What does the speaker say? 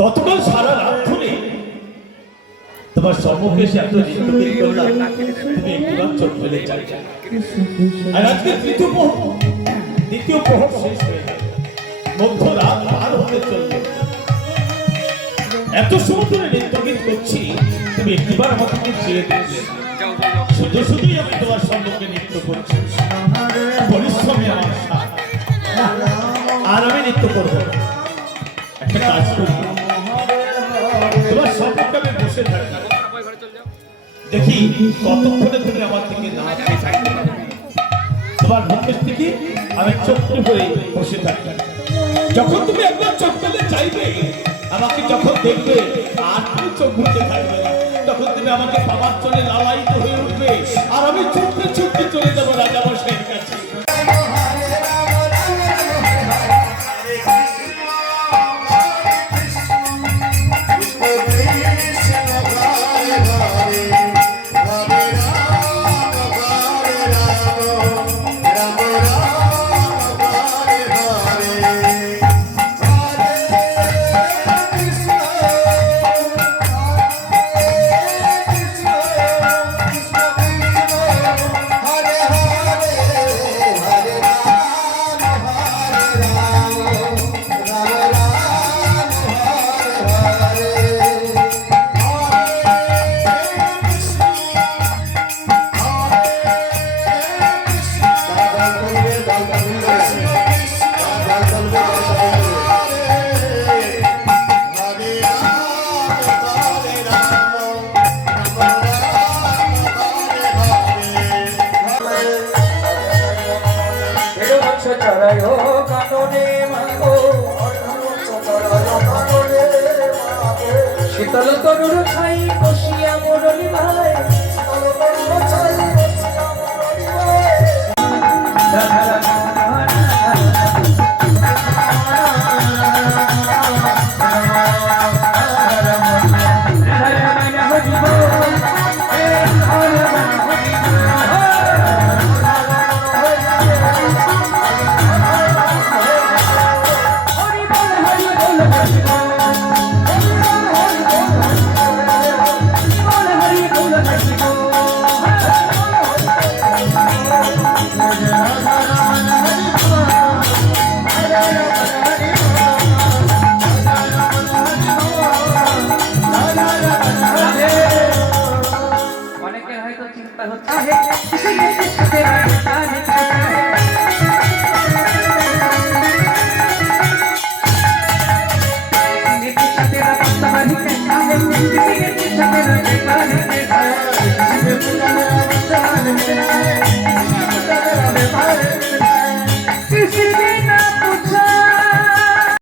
গতকাল সারা রাত ধরে তোমার সম্মুখে এসে এত নৃত্যগীত করলাম, তুমি একটু চোখ ফেলে চাই। আর আজকে দ্বিতীয় প্রহর শেষ হয়ে গেল, মধ্যরাত পার হতে চলবে। এত সময় ধরে নৃত্যগীত করছি, তুমি একটিবার আমাকে ছেড়ে দিয়েছিলে। শুধু শুধুই আমি তোমার সম্মুখে নৃত্য করছি, পরিশ্রমী আমার সাথ। আর আমি নৃত্য করবো না, একটা কাজ করি, তোমার সম্মুখে আমি বসে থাকি, দেখি কতক্ষণে তুমি আমার থেকে না তোমার মুখের থেকে আমি চোখ হয়ে বসে থাকি। যখন তুমি একবার চোখ মেলে চাইবে, আমাকে যখন দেখবে আর তুমি চোখ ঘুরতে থাকবে না, তখন তুমি আমাকে পাওয়ার চলে লালায়িত হয়ে উঠবে, আর আমি ছুটতে ছুটতে চলে যাবো রাজামশাইয়ের কাছে। শীতল তরুর ছাই বসিয়া মুরলি ভাই, Thank you.